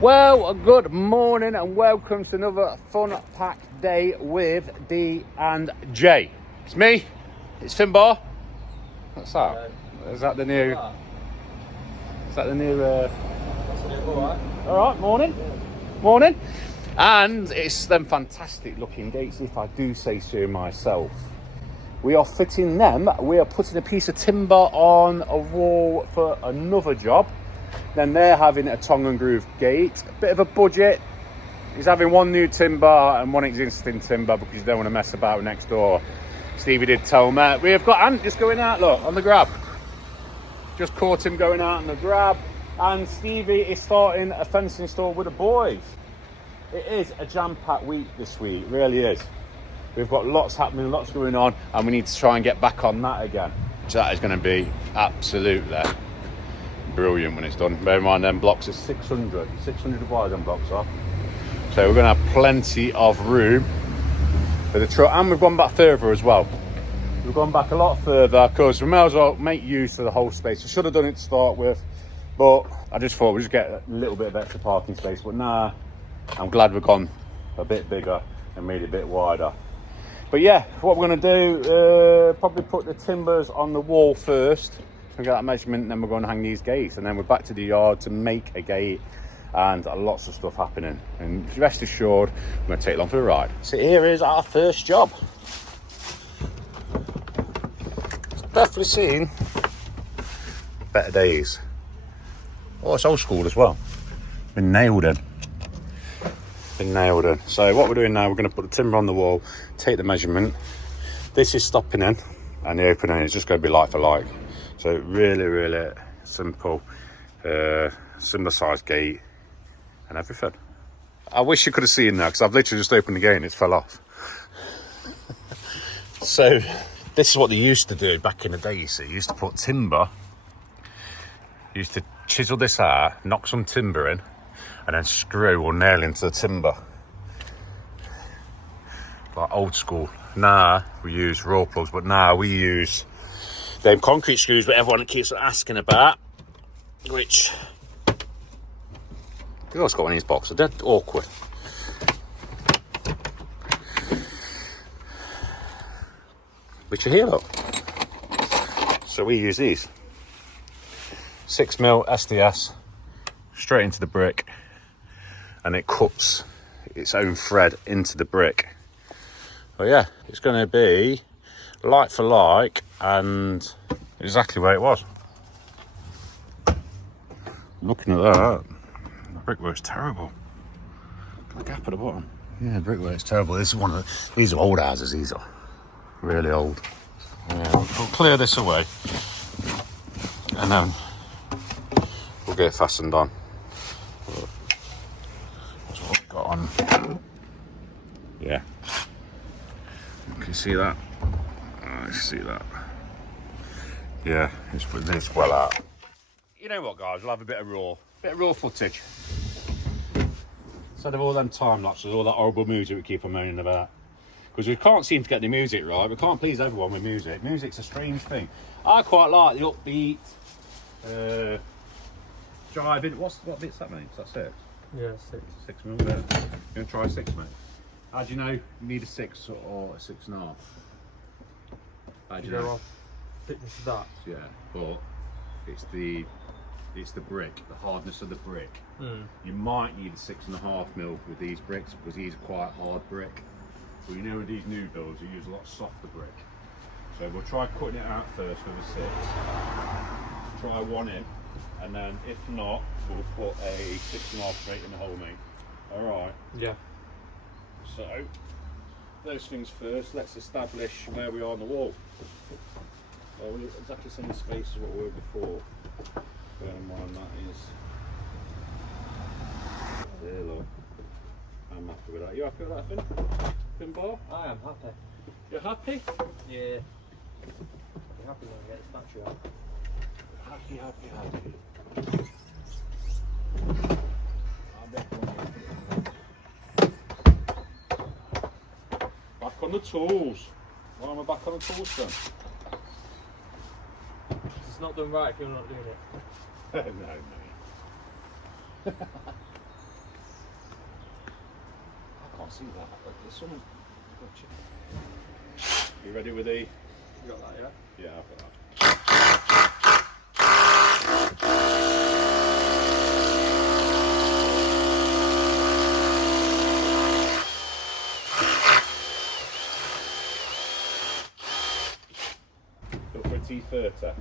Well, good morning and welcome to another fun-packed day with D and J. It's me, it's Finbar. What's that? Is that the new... Is that the new... Alright, morning. Morning. And it's them fantastic looking gates, if I do say so myself. We are fitting them. We are putting a piece of timber on a wall for another job. Then they're having a tongue and groove gate. A bit of a budget. He's having one new timber and one existing timber because you don't want to mess about next door. Stevie did tell me. We have got Ant just going out, look, on the grab. Just caught him going out on the grab. And Stevie is starting a fencing store with the boys. It is a jam-packed week this week, it really is. We've got lots happening, lots going on, and we need to try and get back on that again. So that is going to be absolutely brilliant when it's done. Bear in mind, them blocks are 600 wide, them blocks are. So we're going to have plenty of room for the truck, and we've gone back further as well. We've gone back a lot further because we may as well make use of the whole space. I should have done it to start with, but I just thought we'd just get a little bit of extra parking space. But nah, I'm glad we've gone a bit bigger and made it a bit wider. But yeah, what we're going to do, probably put the timbers on the wall first. We get that measurement, and then we're going to hang these gates, and then we're back to the yard to make a gate, and lots of stuff happening. And rest assured, I'm going to take you along for a ride. So here is our first job. It's definitely seen better days. Oh, it's old school as well. Been nailed in. So what we're doing now, we're going to put the timber on the wall, take the measurement. This is stopping in, and the opening is just going to be like for like. So really simple, similar size gate and everything. I wish you could have seen that because I've literally just opened the gate and it fell off. So this is what they used to do back in the day, you see. You used to put timber, you used to chisel this out, knock some timber in, and then screw or nail into the timber. Like old school. Now we use raw plugs, but now we use them concrete screws that everyone keeps asking about, which you also got one in his box. They're dead awkward. But you hear, look. So we use these 6mm SDS straight into the brick, and it cuts its own thread into the brick. Oh yeah, it's going to be like for like and exactly where it was. Looking at that, the brickwork's terrible. Look at the gap at the bottom. Yeah, the brickwork's terrible. This is one of these are old houses. These are really old. Yeah, we'll clear this away, and then we'll get it fastened on. That's what we've got on. Yeah. Can you see that? I see that. Yeah, it's well out. You know what, guys? We'll have a bit of raw footage. Instead of all them time lapses, all that horrible music we keep on moaning about. Because we can't seem to get the music right. We can't please everyone with music. Music's a strange thing. I quite like the upbeat, driving. What bit's that, mate? Is that 6? Yeah, 6. 6 mil there. You gonna try 6, mate? How do you know you need a 6 or a 6.5? How do you know? Thickness of that. Yeah, but it's the brick, the hardness of the brick. You might need a 6.5mm with these bricks because these are quite hard brick. So you know with these new builds you use a lot softer brick. So we'll try cutting it out first with a 6. Try one in, and then if not, we'll put a 6.5 straight in the hole, mate. Alright? Yeah. So, those things first, let's establish where we are on the wall. Well, we're exactly the same space as what we were before. Bear in mind that is there, look. I'm happy with that. You happy with that, Finbar? I am happy. You're happy? Yeah. I'm happy when I get the battery out. Happy. Back on the tools. Why am I back on the tools then? It's not done right if you're not doing it. No, mate. can't see that, but there's some. You ready with the? You got that, yeah? Yeah, I've got that. Go for a T30.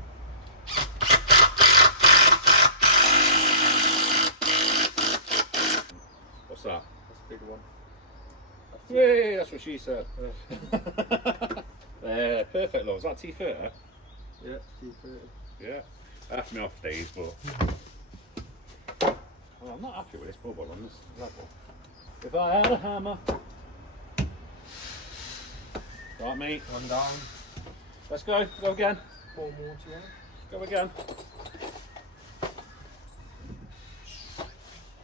What's that? That's a bigger one. Yeah, that's what she said. Yeah. Perfect, love. Is that T30? Yeah, T30. Yeah. That's me off days, but well, I'm not happy with this bubble on this level. If I had a hammer. Right, mate. One down. Let's go. Go again. 4 more to go. Go again.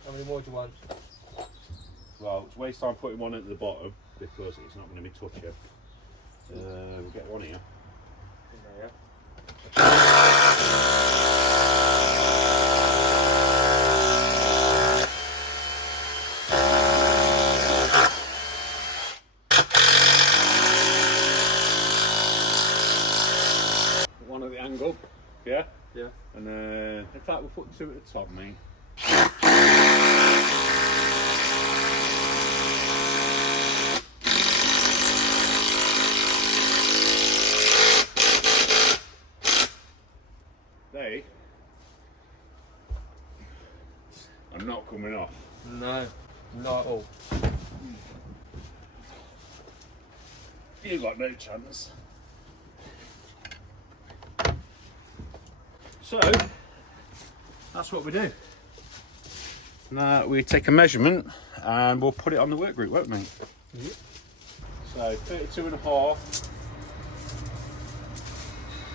How many more do you want? Well, it's waste time putting one at the bottom because it's not going to be touching. We'll get one here. In there, yeah. One at the angle. Yeah? Yeah. And in fact, we'll put 2 at the top, mate. They are not coming off. No, not at all. You got no chance. So that's what we do. Now we take a measurement and we'll put it on the work group, won't we? Yep. So 32.5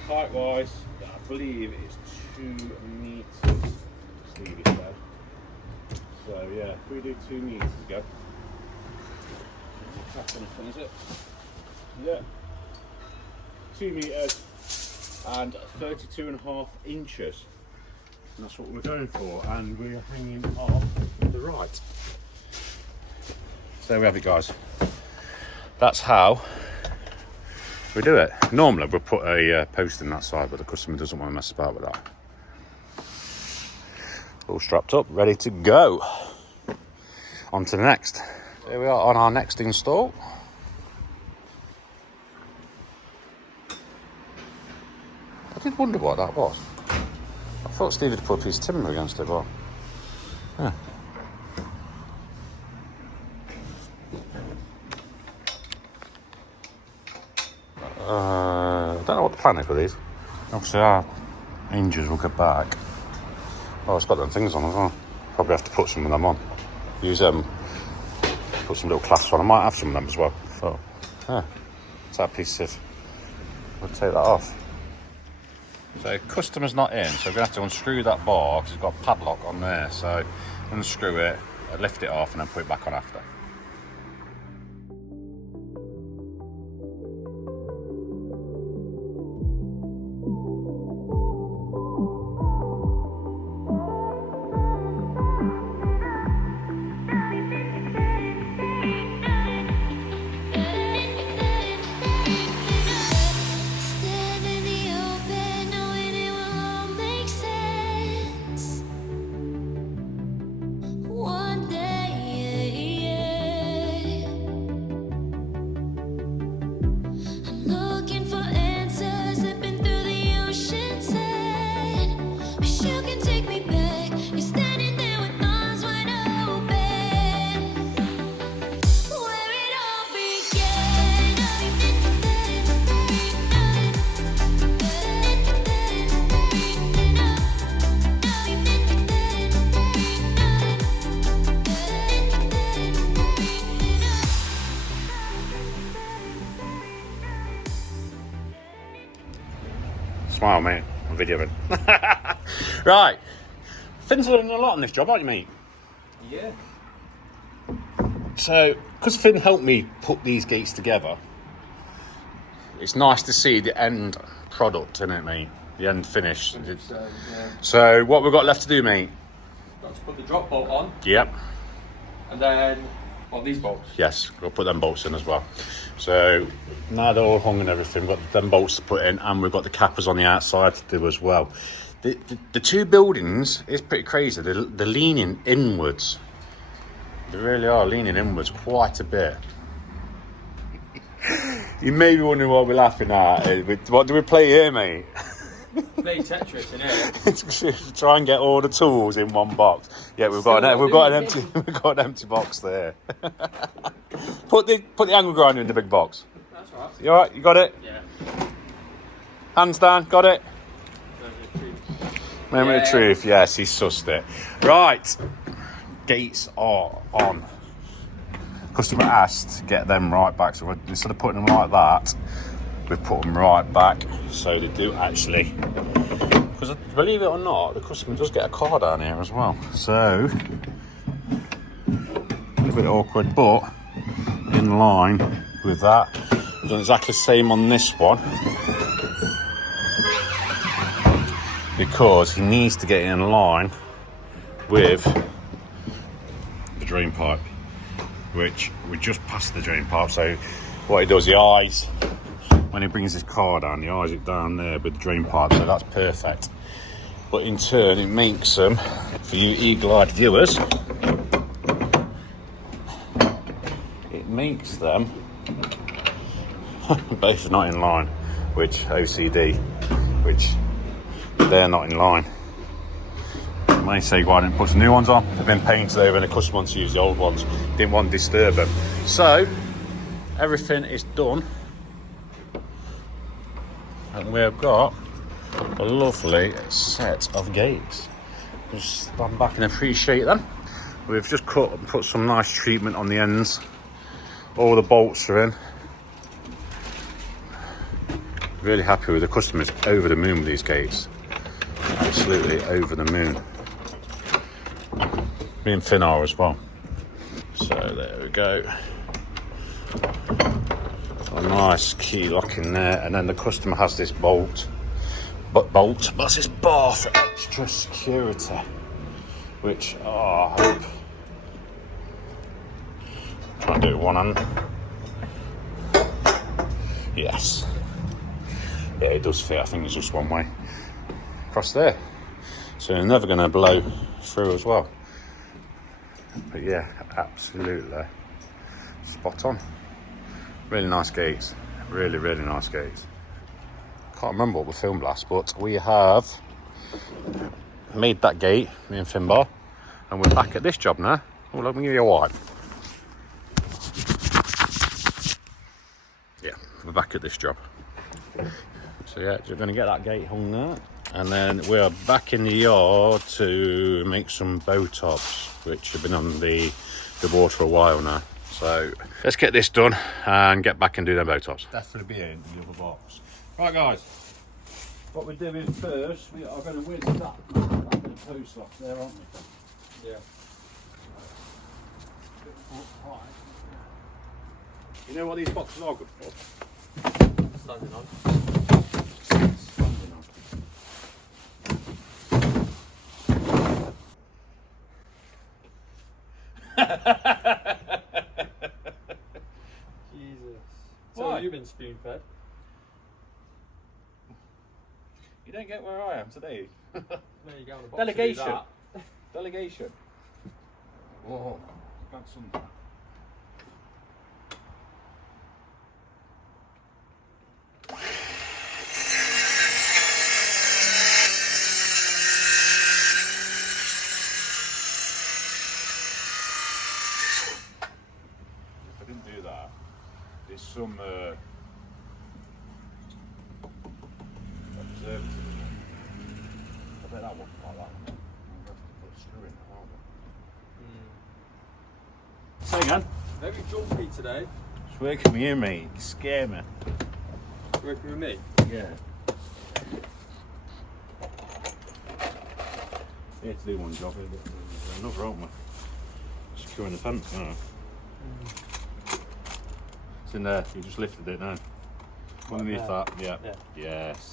height wise, I believe it's 2 meters. Stevie said. So yeah, if we do 2 meters again. That's anything, is it? Yeah. 2 meters and 32.5 inches. And that's what we're going for, and we're hanging off the right. So there we have it, guys. That's how we do it. Normally we'll put a post in that side, but the customer doesn't want to mess about with that. All strapped up, ready to go. On to the next. Here we are on our next install. I did wonder what that was. I thought Steve had put a piece of timber against it, but yeah. I don't know what the plan is with these. Obviously our hinges will get back. Oh, it's got them things on as well. Probably have to put some of them on. Use them. Put some little clasps on. I might have some of them as well. So, yeah. It's that piece of... We'll take that off. So customer's not in, so we're going to have to unscrew that bar because it's got a padlock on there. So unscrew it, lift it off and then put it back on after. Smile, mate. I'm videoing. Right. Finn's learning a lot on this job, aren't you, mate? Yeah. So, because Finn helped me put these gates together, it's nice to see the end product, isn't it, mate? The end finish. Yeah. So, what we've got left to do, mate? Got to put the drop bolt on, Yep. and then What, these bolts? Yes, we'll put them bolts in as well. So now they're all hung and everything, we've got them bolts to put in, and we've got the cappers on the outside to do as well. The two buildings is pretty crazy. They're leaning inwards. They really are leaning inwards quite a bit. You may be wondering what we're laughing at. What do we play here, mate? Play Tetris in here. Try and get all the tools in one box. Yeah, we've got an empty box there. Put the angle grinder in the big box. That's all right. You all right? You got it? Yeah. Hands down. Got it? Moment of Yeah. truth. Yes, he's sussed it. Right. Gates are on. Customer asked to get them right back, so instead of putting them like that, we've put them right back, so they do actually. Because believe it or not, the customer does get a car down here as well. So a little bit awkward, but in line with that. We've done exactly the same on this one, because he needs to get in line with the drain pipe, which we just passed the drain pipe. So what he does, he eyes, when he brings his car down, he eyes it down there with the drain pipe, so that's perfect. But in turn, it makes them, for you eagle-eyed viewers, it makes them both not in line, which OCD, which they're not in line. You may say, why didn't put some new ones on? They've been painted over and the customer wants to use the old ones. Didn't want to disturb them. So, everything is done. And we've got a lovely set of gates. Just stand back and appreciate them. We've just cut and put some nice treatment on the ends. All the bolts are in. Really happy with the customers. Over the moon with these gates. Absolutely over the moon. Me and Finn are as well. So there we go. A nice key lock in there, and then the customer has this that's this bar for extra security, which I hope. Try and do it with one hand. Yes. Yeah, it does fit. I think it's just one way across there, so they're never going to blow through as well. But yeah, absolutely spot on. Really nice gates. Really, really nice gates. Can't remember what we filmed last, but we have made that gate, me and Finbar, and we're back at this job now. Oh, let me give you a wipe. Yeah, we're back at this job. So yeah, we're going to get that gate hung there, and then we're back in the yard to make some bow tops, which have been on the board for a while now. So let's get this done and get back and do them bow tops. Definitely be in the other box. Right guys, what we're doing first, we are going to whiz that back in the post lock there, aren't we? Yeah. You know what these boxes are good for? Standing on. Standing on. Jesus. So Why? you've been spoon fed. You don't get where I am today. There you go on the box. Delegation. To do that. Delegation. Whoa, got some. If I didn't do that, there's some observatory. I bet that won't like that. I'm going to have to put a screw in that, aren't we? Say again. Very jumpy today. It's working with you, mate. You scare me. Working with me. Yeah. Here to do one job, there's another, aren't we? Securing the fence, you know. It's in there, you just lifted it now. Underneath that, yeah. Yes.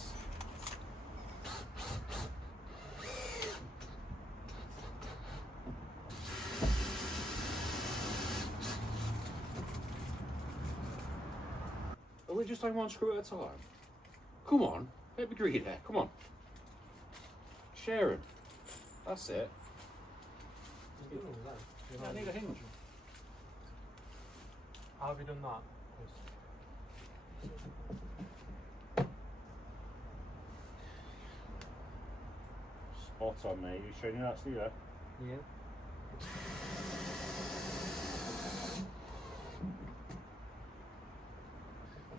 we just doing one screw at a time? Come on, don't be greedy there. Come on. Share him. That's it. I need a hinge. How have you done that? Spot on, mate. You showing you that, Steve? Yeah.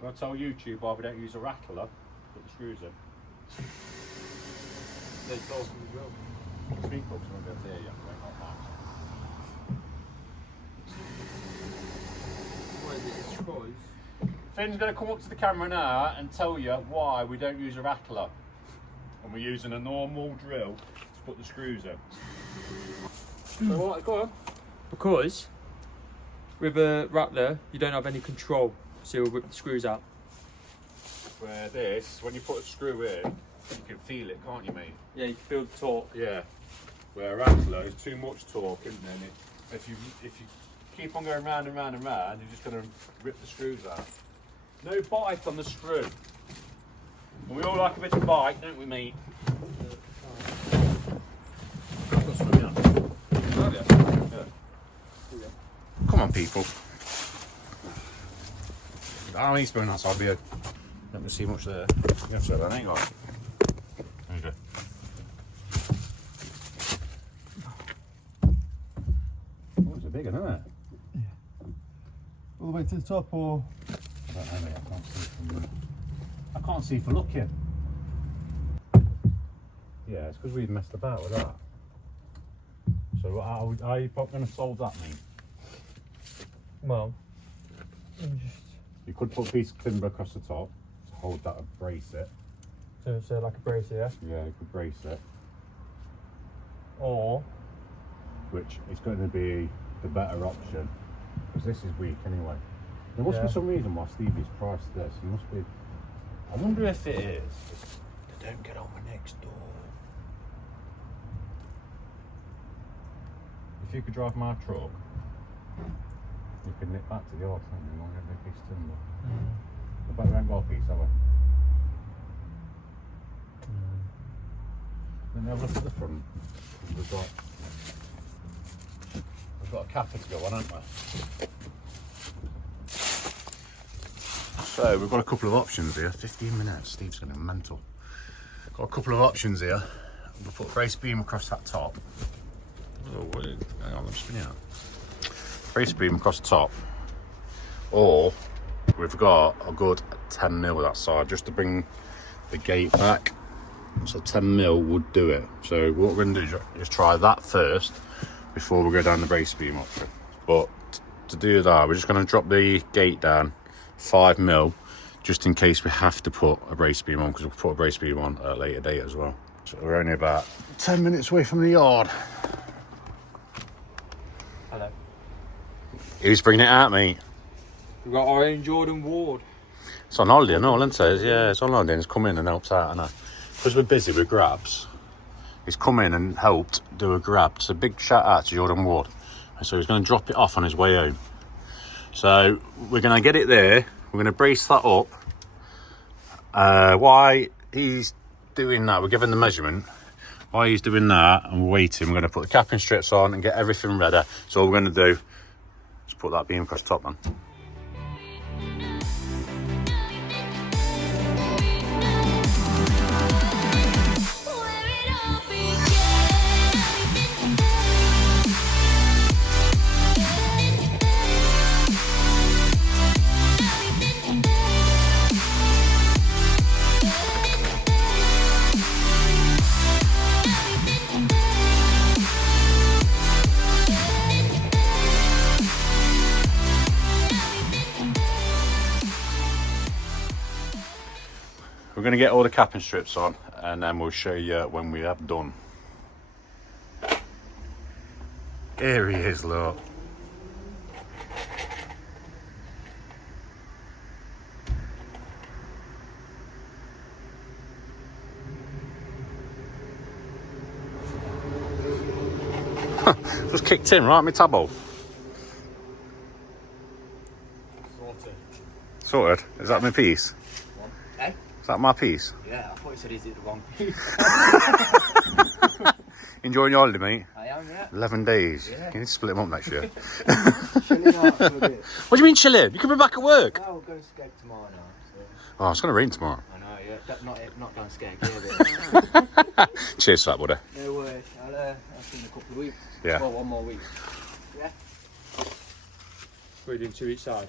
I tell YouTube why we don't use a rattler, put the screws in. They talk as well. Speak up, so won't be able to hear you. Right, not What is it? It's choice. Finn's going to come up to the camera now and tell you why we don't use a rattler. And we're using a normal drill to put the screws in. So what, go on. Because with a rattler, you don't have any control, so you'll rip the screws out. Where this, when you put a screw in, you can feel it, can't you, mate? Yeah, you can feel the torque. Yeah. Where a rattler is too much torque, isn't it? And if you keep on going round and round and round, you're just going to rip the screws out. No bite on the screw. And we all like a bit of bite, don't we, mate? Come on, people. How many spoon outside beer? Don't see much there. You have to that, ain't got. There you go. Oh, it's a big one, isn't it? Yeah. All the way to the top, or? I don't know, mate. I can't see from. I can't see for looking. Yeah, it's because we've messed about with that. So how are you going to solve that, mate? Well, let me just. You could put a piece of timber across the top to hold that and brace it. So like a brace, yeah? Yeah, you could brace it. Or Which is going to be the better option, because this is weak anyway. There must Yeah. be some reason why Stevie's priced this. It must be. I wonder if it is. They don't get on my next door. If you could drive my truck, you could nip back to the yard, can't you? Long every piece of timber. I bet we ain't got a piece, have we? Let me have a look at the front. We've got a capper to go on, haven't we? So we've got a couple of options here. 15 minutes. Steve's going to be mental. Got a couple of options here. We'll put a brace beam across that top. Oh, wait. Hang on, I'm spinning out. Brace beam across the top. Or we've got a good 10 mil that side just to bring the gate back. So 10 mil would do it. So what we're going to do is try that first before we go down the brace beam option. But to do that, we're just going to drop the gate down 5 mil just in case we have to put a brace beam on, because we'll put a brace beam on at a later date as well. So we're only about 10 minutes away from the yard. hello. Who's bringing it out, mate? We've got our own Jordan Ward. It's on holiday and all, isn't it? Yeah, it's on holiday and he's come in and helped out, and because we're busy with grabs, he's come in and helped do a grab. So big shout out to Jordan Ward. And so he's going to drop it off on his way home. So we're going to get it there. We're going to brace that up. Why he's doing that, we're giving the measurement. While he's doing that and we're waiting, we're going to put the capping strips on and get everything ready. So all we're going to do is put that beam across the top, man. We're going to get all the capping strips on and then we'll show you when we have done. Here he is, look. Just kicked in, right, my tabo? Sorted. Sorted. Is that my piece? Eh? Is that my piece? Yeah, I thought you said is it the wrong piece? Enjoying your holiday, mate? I am, yeah. 11 days. Yeah. You need to split them up next year. Chilling out for a bit. What do you mean chilling? You can be back at work. Well, we're going to skeg tomorrow now. So. Oh, it's going to rain tomorrow. I know, yeah. Not going to skeg, yeah. Cheers for that, buddy. No worries. I'll see you in a couple of weeks. Yeah. Well, one more week. Yeah. We're doing 2 each side.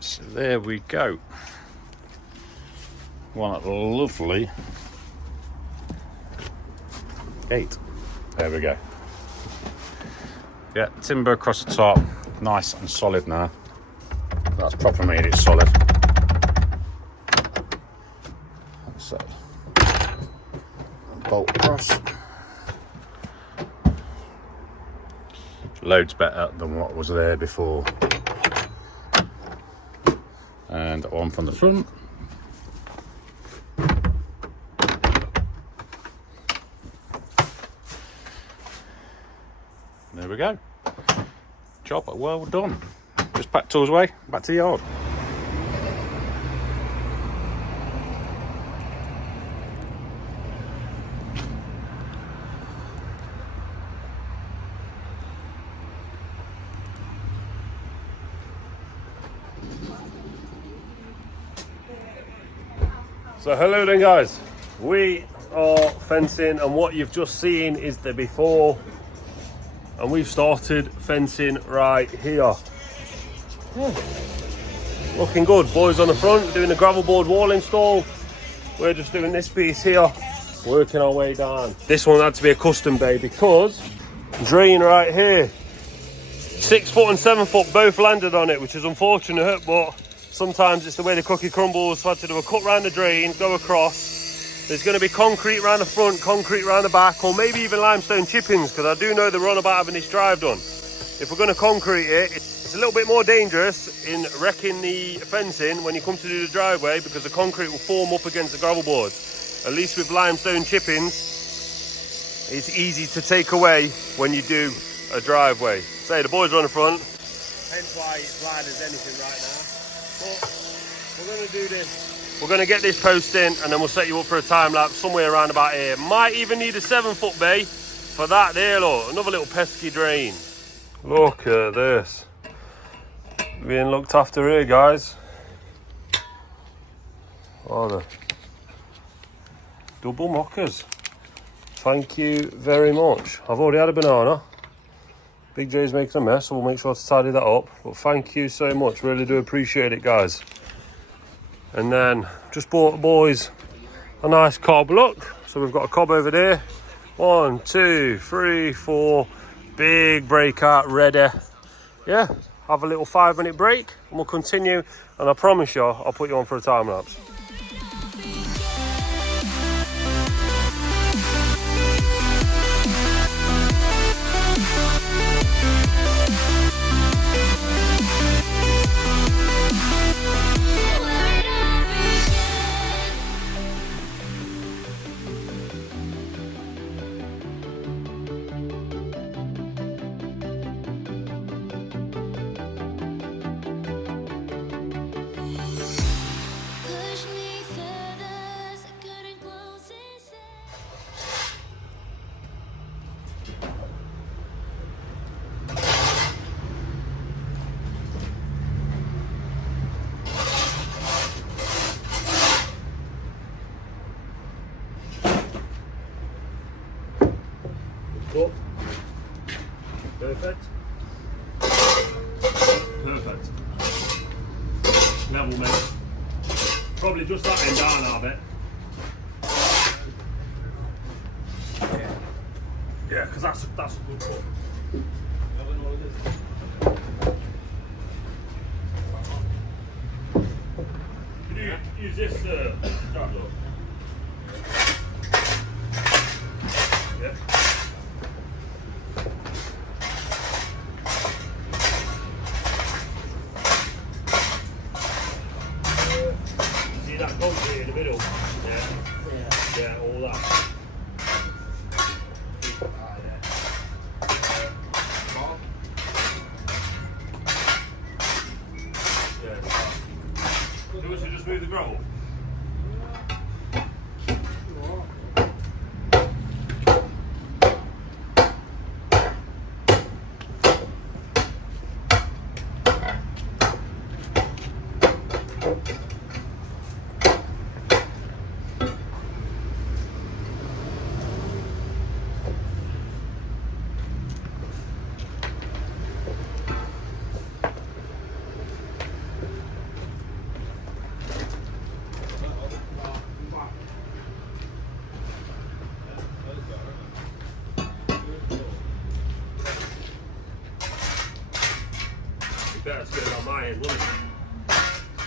So there we go. What a lovely gate. There we go. Yeah, timber across the top, nice and solid now. That's proper made it solid. So, bolt across. Loads better than what was there before. And one from the front. There we go. Job well done. Just pack tools away, back to the yard. So hello then guys, we are fencing and what you've just seen is the before and we've started fencing right here. Looking good, boys on the front doing the gravel board wall install. We're just doing this piece here, working our way down. This one had to be a custom bay because drain right here, 6 foot and 7 foot both landed on it, which is unfortunate, but sometimes it's the way the cookie crumbles. So I had to do a cut round the drain, go across. There's going to be concrete round the front, concrete round the back, or maybe even limestone chippings, because I do know they're on about having this drive done. If we're going to concrete it, it's a little bit more dangerous in wrecking the fencing when you come to do the driveway, because the concrete will form up against the gravel boards. At least with limestone chippings, it's easy to take away when you do a driveway. Say the boys are on the front, hence why it's light as anything right now. But we're going to do this. We're going to get this post in and then we'll set you up for a time lapse somewhere around about here. Might even need a 7 foot bay for that there, look. Another little pesky drain. Look at this. Being looked after here, guys. Oh, the double mockers. Thank you very much. I've already had a banana. Big J's making a mess, so we'll make sure to tidy that up. But thank you so much. Really do appreciate it, guys. And then just bought the boys a nice cob. Look, so we've got a cob over there. 1, 2, 3, 4. Big breakout ready. Yeah, have a little 5-minute break and we'll continue. And I promise you, I'll put you on for a time lapse. Cool. Perfect. Perfect. Level, mate. Probably just that end down, I bet. Yeah, because that's a good cut. Can you use this strap though? Yeah. better to go down my end, wouldn't it?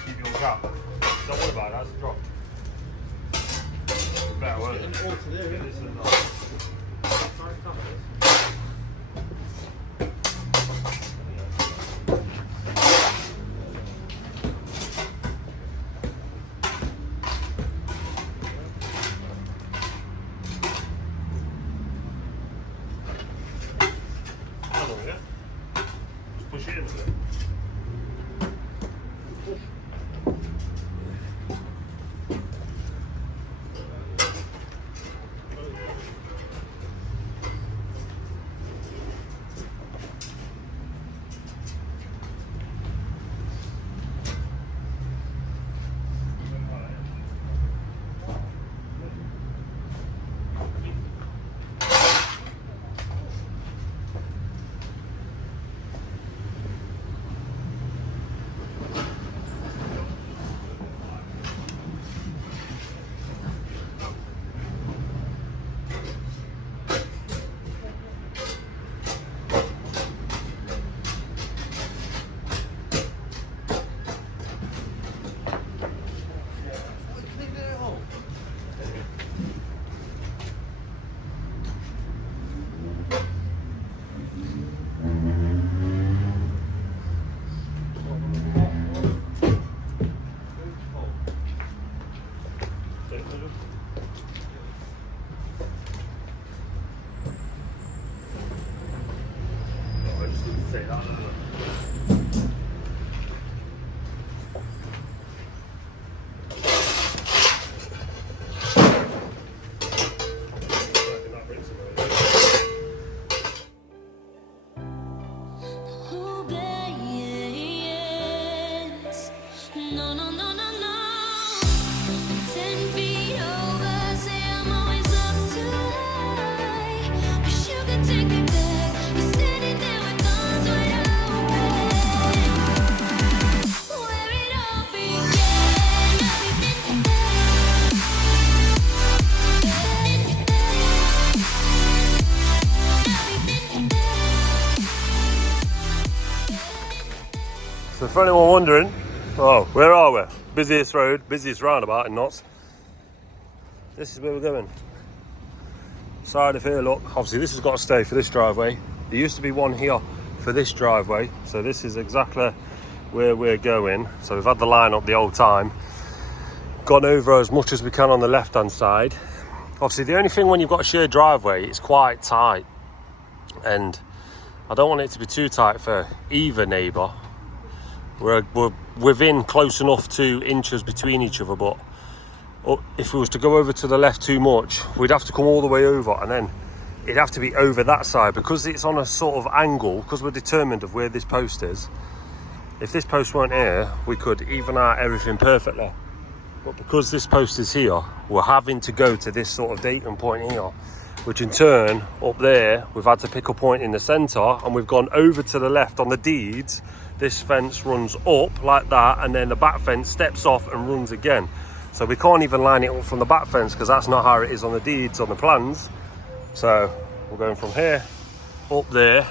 Keep your gap. Don't worry about it, that's a drop. Better, won't it? Yeah, this is not. Just push it into it. So for anyone wondering, oh, where are we? Busiest road, busiest roundabout in Notts. This is where we're going. Side of here, look, obviously this has got to stay for this driveway. There used to be one here for this driveway, so this is exactly where we're going. So we've had the line up the whole time, gone over as much as we can on the left hand side. Obviously the only thing when you've got a shared driveway, it's quite tight, and I don't want it to be too tight for either neighbour. We're within close enough to inches between each other, but if we was to go over to the left too much, we'd have to come all the way over, and then it'd have to be over that side because it's on a sort of angle, because we're determined of where this post is. If this post weren't here, we could even out everything perfectly, but because this post is here, we're having to go to this sort of datum point here, which in turn up there we've had to pick a point in the centre, and we've gone over to the left on the deeds. This fence runs up like that, and then the back fence steps off and runs again. So we can't even line it up from the back fence because that's not how it is on the deeds, on the plans. So we're going from here up there,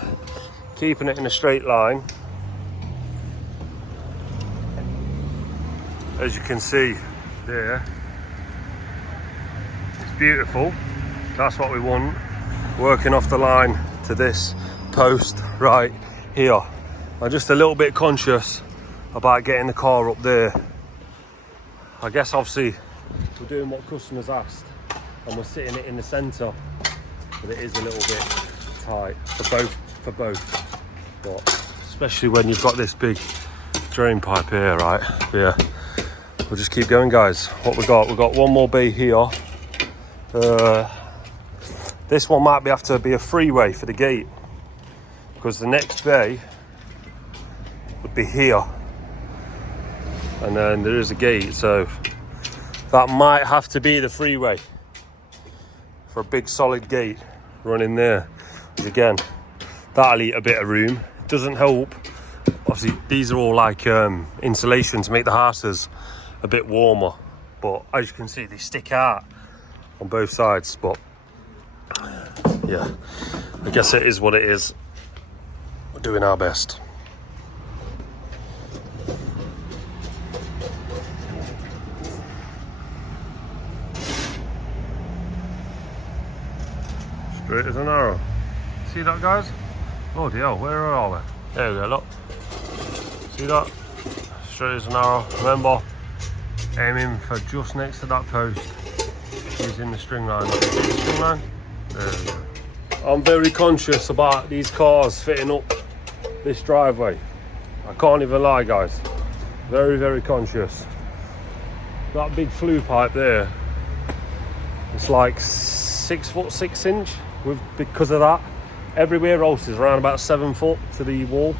keeping it in a straight line. As you can see there, it's beautiful. That's what we want. Working off the line to this post right here. I'm just a little bit conscious about getting the car up there. I guess obviously we're doing what customers asked and we're sitting it in the centre, but it is a little bit tight for both. But especially when you've got this big drain pipe here, right? Yeah, we'll just keep going, guys. What we've got one more bay here. This one might have to be a freeway for the gate, because the next bay would be here, and then there is a gate, so that might have to be the freeway for a big solid gate running there. Because again, that'll eat a bit of room. It doesn't help. Obviously these are all like insulation to make the houses a bit warmer, but as you can see they stick out on both sides. But yeah, I guess it is what it is. We're doing our best. Straight as an arrow. See that, guys? Oh hell, where are we? There we go, look. See that? Straight as an arrow. Remember, aiming for just next to that post using the string line. See the string line? There we go. I'm very conscious about these cars fitting up this driveway. I can't even lie, guys. Very, very conscious. That big flue pipe there, it's like 6 foot 6 inch. Because of that, everywhere else is around about 7 foot to the wall.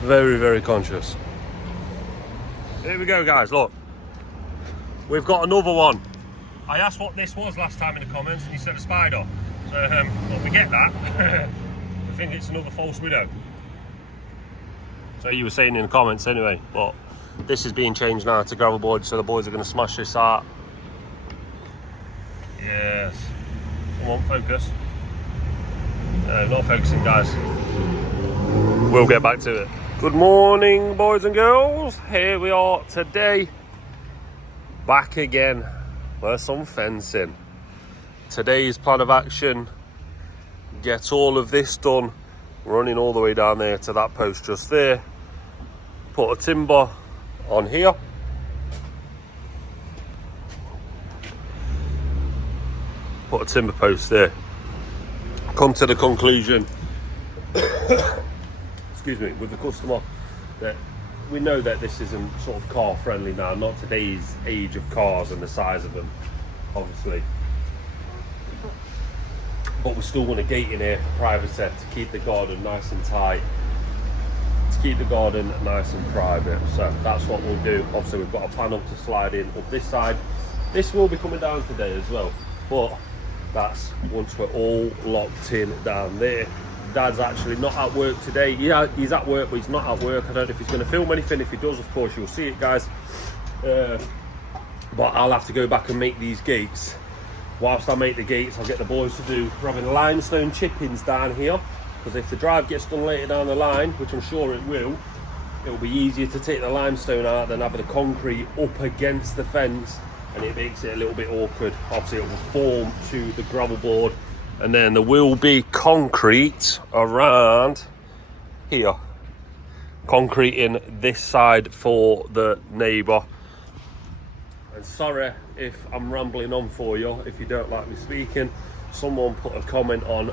Very, very conscious. Here we go, guys, look. We've got another one. I asked what this was last time in the comments and you said a spider. So, look, we get that. I think it's another false widow. So you were saying in the comments anyway, but this is being changed now to gravel board, so the boys are going to smash this out. Yes. Come on, focus. No, not focusing, guys. We'll get back to it. Good morning, boys and girls. Here we are today. Back again with some fencing. Today's plan of action, get all of this done, running all the way down there to that post just there. Put a timber on here. Put a timber post there. Come to the conclusion, excuse me, with the customer, that we know that this isn't sort of car friendly now, not today's age of cars and the size of them, obviously. But we still want a gate in here for privacy to keep the garden nice and tight, to keep the garden nice and private. So that's what we'll do. Obviously we've got a panel to slide in up this side. This will be coming down today as well, but that's once we're all locked in down there. Dad's actually not at work today. Yeah, he's at work, but he's not at work. I don't know if he's going to film anything. If he does, of course, you'll see it, guys. But I'll have to go back and make these gates. Whilst I make the gates, I'll get the boys to do rubbing limestone chippings down here. Because if the drive gets done later down the line, which I'm sure it will be easier to take the limestone out than having the concrete up against the fence. And it makes it a little bit awkward. Obviously, it will form to the gravel board. And then there will be concrete around here. Concrete in this side for the neighbour. And sorry if I'm rambling on for you, if you don't like me speaking. Someone put a comment on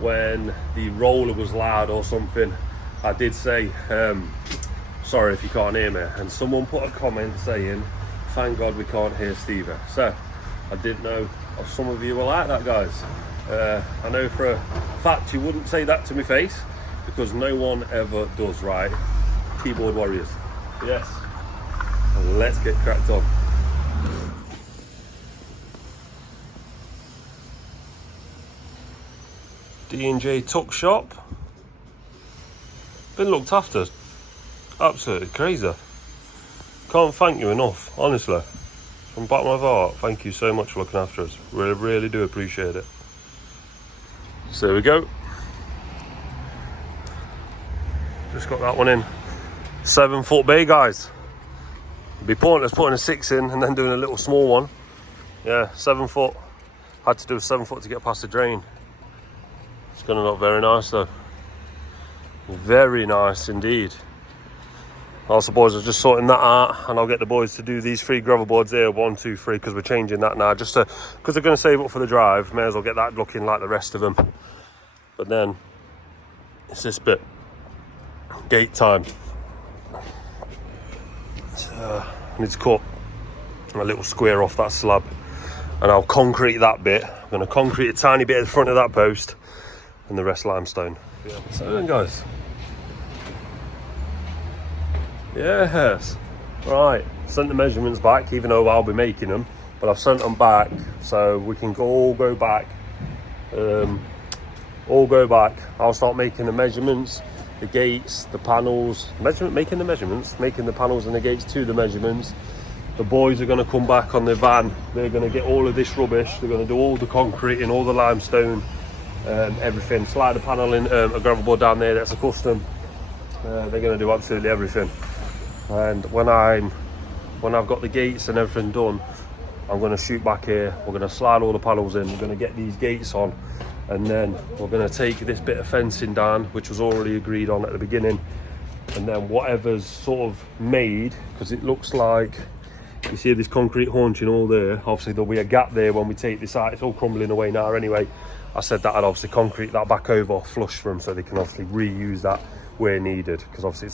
when the roller was loud or something. I did say, sorry if you can't hear me. And someone put a comment saying, thank God we can't hear Stevie. So, I didn't know if some of you were like that, guys. I know for a fact you wouldn't say that to my face, because no one ever does, right? Keyboard warriors. Yes. Let's get cracked on. D&J Tuck Shop. Been looked after. Absolutely crazy. Can't thank you enough, honestly. From the bottom of my heart, thank you so much for looking after us. Really, really do appreciate it. So there we go. Just got that one in. 7 foot bay, guys. It'd be pointless putting a 6 in and then doing a little small one. Yeah, 7 foot. Had to do a 7 foot to get past the drain. It's gonna look very nice though. Very nice indeed. Also, boys, I'm just sorting that out, and I'll get the boys to do these 3 gravel boards here, 1, 2, 3, because we're changing that now, just to, because they're going to save up for the drive. May as well get that looking like the rest of them. But then it's this bit, gate time. So I need to cut a little square off that slab, and I'll concrete that bit. I'm going to concrete a tiny bit at the front of that post, and the rest limestone. Yeah. So then, guys. Yes, right, sent the measurements back, even though I'll be making them, but I've sent them back so we can all go back. I'll start making the measurements, the gates, the panels, making the panels and the gates to the measurements. The boys are going to come back on the van. They're going to get all of this rubbish. They're going to do all the concrete and all the limestone, everything. Slide the panel in, a gravel board down there that's a custom. They're going to do absolutely everything. And when I've got the gates and everything done, I'm going to shoot back here, we're going to slide all the panels in, we're going to get these gates on, and then we're going to take this bit of fencing down, which was already agreed on at the beginning, and then whatever's sort of made, because it looks like, you see this concrete haunching all there, obviously there'll be a gap there when we take this out. It's all crumbling away now anyway. I said that I'd obviously concrete that back over flush for them so they can obviously reuse that where needed, because obviously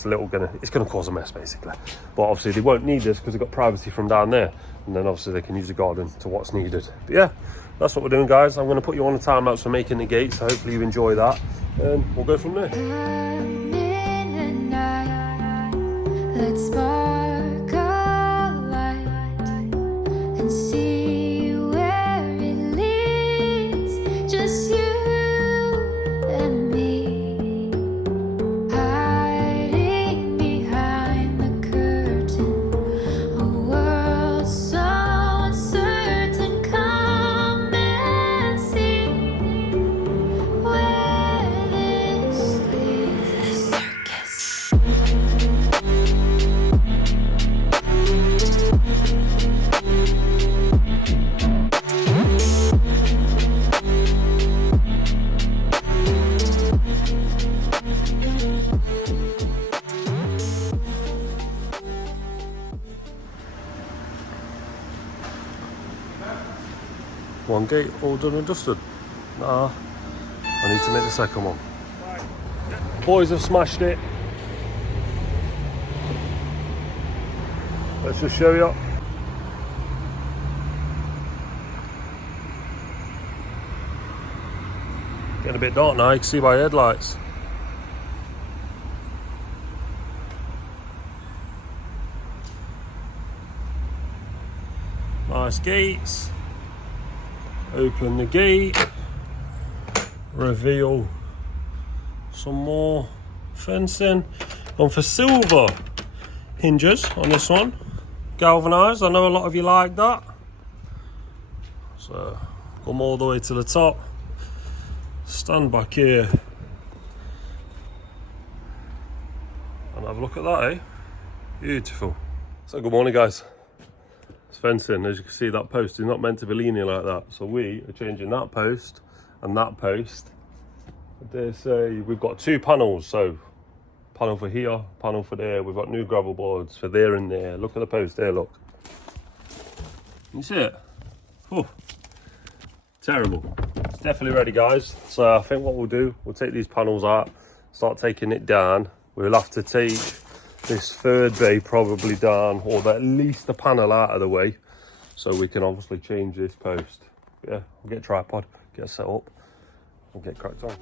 it's gonna cause a mess basically. But obviously they won't need this because they've got privacy from down there, and then obviously they can use the garden to what's needed. But yeah, that's what we're doing, guys. I'm going to put you on a time lapse for making the gates, so hopefully you enjoy that, and we'll go from there. Let's spark a light and see where it leads. Just you and me, hiding behind the curtain. A world so uncertain. Come and see where this leads. The circus. One gate all done and dusted. Nah, I need to make the second one. Boys have smashed it. Let's just show you. Getting a bit dark now, you can see by headlights. Nice gates. Open the gate. Reveal some more fencing. Gone for silver hinges on this one. Galvanised. I know a lot of you like that. So come all the way to the top. Stand back here and have a look at that, eh? Beautiful. So good morning, guys. It's fencing. As you can see, that post is not meant to be leaning like that, so we are changing that post and that post. I dare say we've got two panels, so panel for here, panel for there. We've got new gravel boards for there and there. Look at the post there, look. Can you see it? Oh, terrible. It's definitely ready, guys. So I think what we'll do, we'll take these panels out, start taking it down. We'll have to take this third bay probably down, or at least the panel out of the way, so we can obviously change this post. Yeah, we'll get a tripod, get it set up, and get cracked on.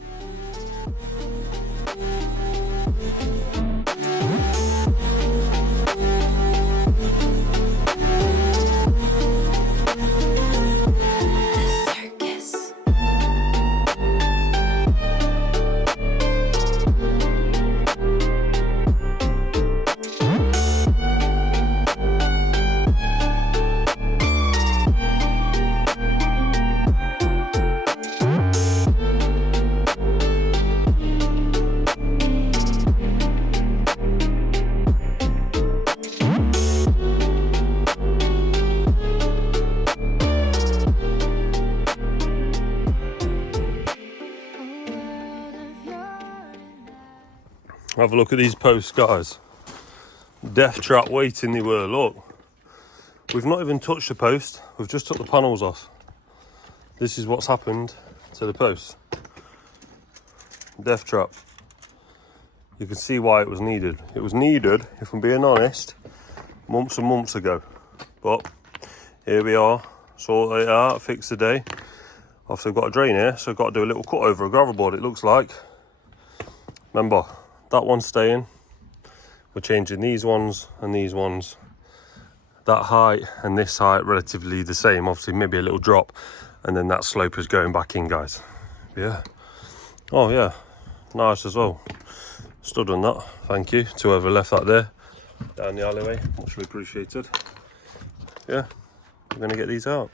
Have a look at these posts, guys. Death trap waiting they were, look. We've not even touched the post, we've just took the panels off. This is what's happened to the post. Death trap. You can see why it was needed. It was needed, if I'm being honest, months and months ago. But here we are, sort it out, fix the day. Obviously I've got a drain here, so I've got to do a little cut over a gravel board, it looks like. Remember, that one's staying. We're changing these ones and these ones. That height and this height relatively the same, obviously maybe a little drop, and then that slope is going back in, guys. Yeah. Oh yeah, nice as well. Stood on that, thank you to whoever left that there down the alleyway, muchly appreciated. Yeah, we're gonna get these out.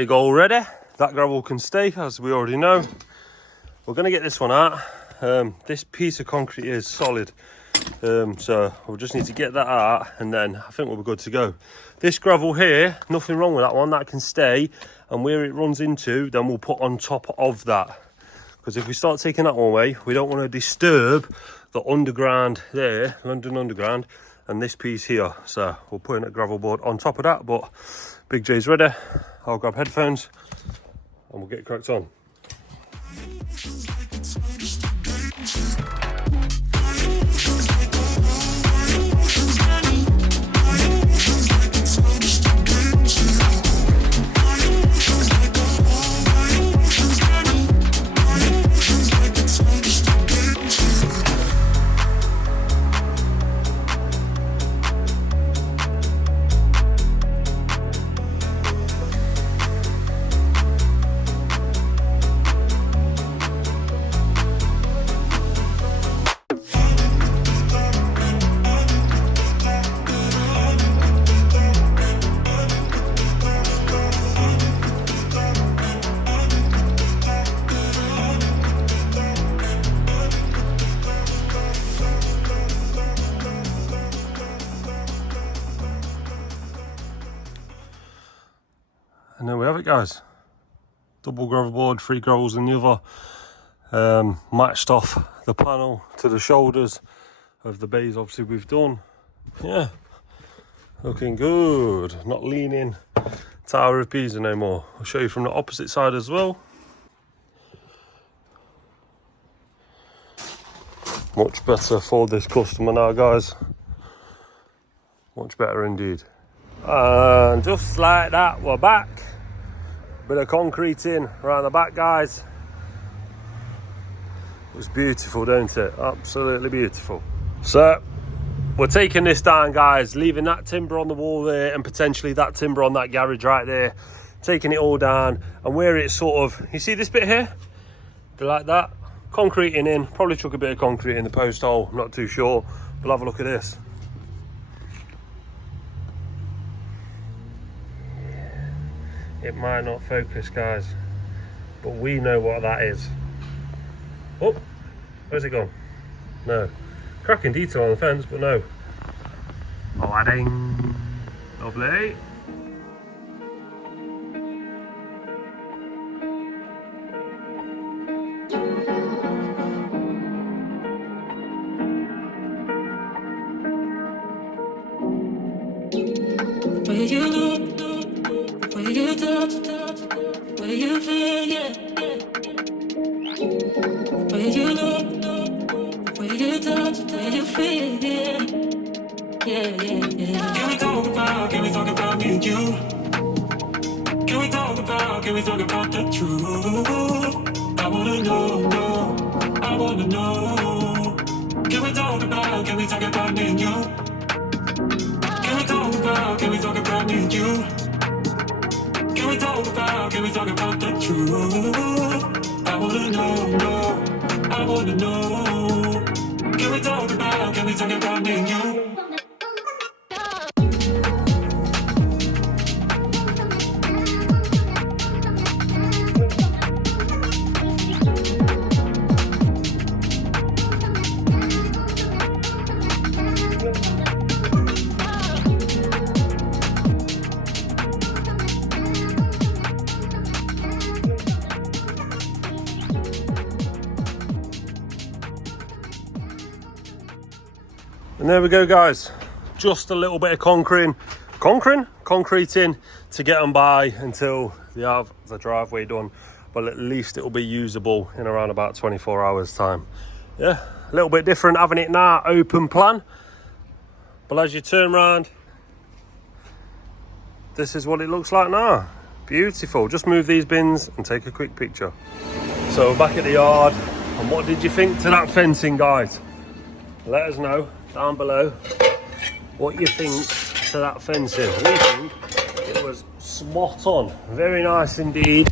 Big hole ready. That gravel can stay, as we already know. We're going to get this one out. This piece of concrete is solid. So we'll just need to get that out, and then I think we'll be good to go. This gravel here, nothing wrong with that one. That can stay, and where it runs into, then we'll put on top of that. Because if we start taking that one away, we don't want to disturb the underground there, London Underground, and this piece here. So we'll put in a gravel board on top of that. But Big J's ready. I'll grab headphones and we'll get cracked on. And there we have it, guys. Double gravel board, 3 gravels in the other. Matched off the panel to the shoulders of the bays, obviously we've done. Yeah, looking good. Not leaning Tower of Pisa no more. I'll show you from the opposite side as well. Much better for this customer now, guys. Much better indeed. And just like that, we're back. Bit of concrete in around the back, guys. It was beautiful, don't it? Absolutely beautiful. So we're taking this down, guys, leaving that timber on the wall there and potentially that timber on that garage right there, taking it all down, and where it's sort of, you see this bit here, like that, concreting in, probably chuck a bit of concrete in the post hole, I'm not too sure. We'll have a look at this. It might not focus, guys, but we know what that is. Oh, where's it gone? No. Cracking detail on the fence, but no. Oh, adding. Lovely. Where you look, where you touch, where you feel, yeah. Where you look, where you touch, where you feel, yeah. Yeah. Can we talk about me and you? Can we talk about the truth? I wanna know, I wanna know. Can we talk about me and you? Can we talk about me and you? Can we talk about the truth? I wanna know, I wanna know. Can we talk about me and you? And there we go, guys. Just a little bit of concreting to get them by until they have the driveway done. But at least it will be usable in around about 24 hours time. Yeah, a little bit different having it now open plan. But as you turn around, this is what it looks like now. Beautiful. Just move these bins and take a quick picture. So we're back at the yard. And what did you think to that fencing, guys? Let us know down below what you think to that fencing. We think it was spot on. Very nice indeed.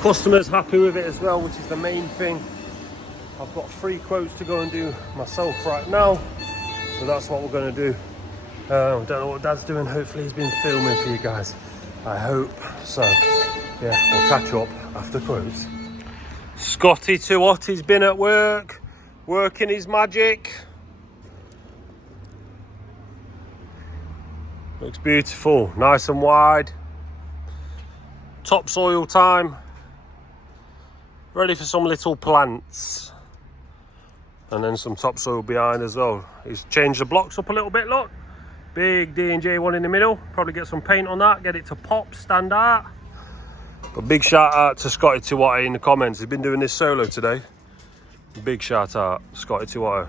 Customers happy with it as well, which is the main thing. I've got 3 quotes to go and do myself right now, so that's what we're going to do. I don't know what Dad's doing. Hopefully he's been filming for you guys. I hope so. Yeah, we'll catch up after quotes. Scotty too hot, he's been at work, working his magic. Looks beautiful, nice and wide. Topsoil time. Ready for some little plants. And then some topsoil behind as well. He's changed the blocks up a little bit, look. Big D&J one in the middle. Probably get some paint on that, get it to pop, stand out. But big shout out to Scotty Tuwata in the comments. He's been doing this solo today. Big shout out, Scotty Tuwata.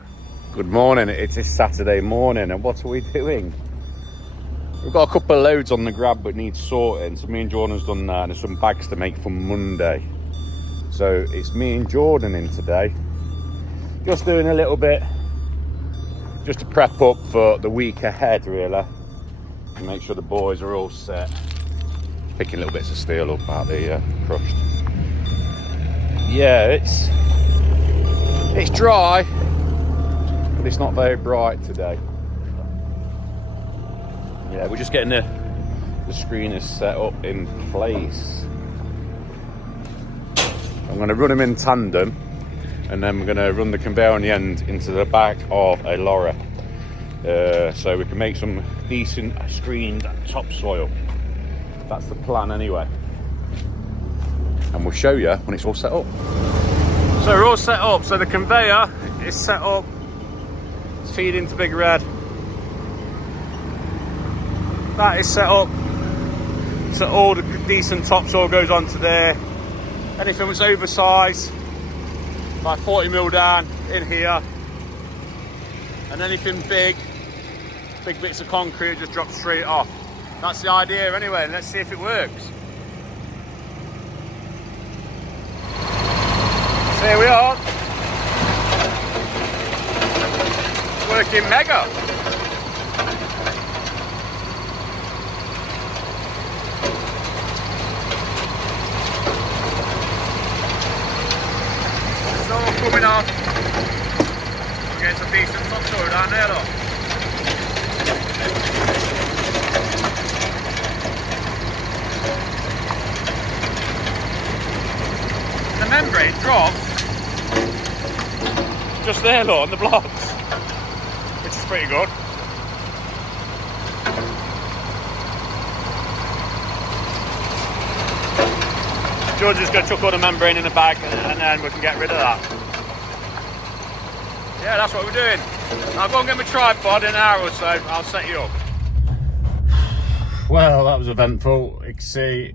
Good morning, it is Saturday morning, and what are we doing? We've got a couple of loads on the grab but need sorting, so me and Jordan's done that, and there's some bags to make for Monday. So it's me and Jordan in today, just doing a little bit, just to prep up for the week ahead really, and make sure the boys are all set. Picking little bits of steel up out the crushed. Yeah, it's dry, but it's not very bright today. Yeah, we're just getting the screeners set up in place. I'm going to run them in tandem, and then we're going to run the conveyor on the end into the back of a lorry, so we can make some decent screened topsoil. That's the plan anyway, and we'll show you when it's all set up. So we're all set up, so the conveyor is set up, it's feeding to Big Red. That is set up, so all the decent topsoil goes onto there. Anything that's oversized, like 40mm down in here, and anything big bits of concrete just drop straight off. That's the idea anyway, and let's see if it works. So here we are, working mega. Coming off. We're getting some decent topsoil down there though. The membrane drops just there though on the blocks, which is pretty good. George is going to chuck all the membrane in the bag, and then we can get rid of that. Yeah, that's what we're doing. I'll go and get my tripod in an hour or so. I'll set you up. Well, that was eventful. You can see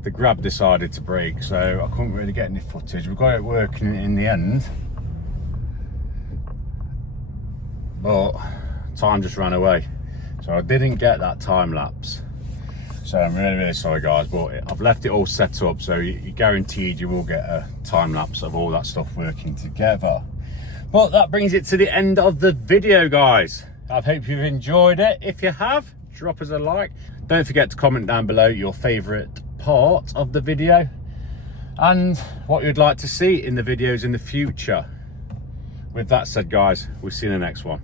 the grab decided to break, so I couldn't really get any footage. We got it working in the end, but time just ran away, so I didn't get that time lapse. So I'm really sorry guys, but I've left it all set up, so you're guaranteed you will get a time lapse of all that stuff working together. But that brings it to the end of the video guys. I hope you've enjoyed it. If you have, drop us a like. Don't forget to comment down below your favourite part of the video and what you'd like to see in the videos in the future. With that said guys, we'll see you in the next one.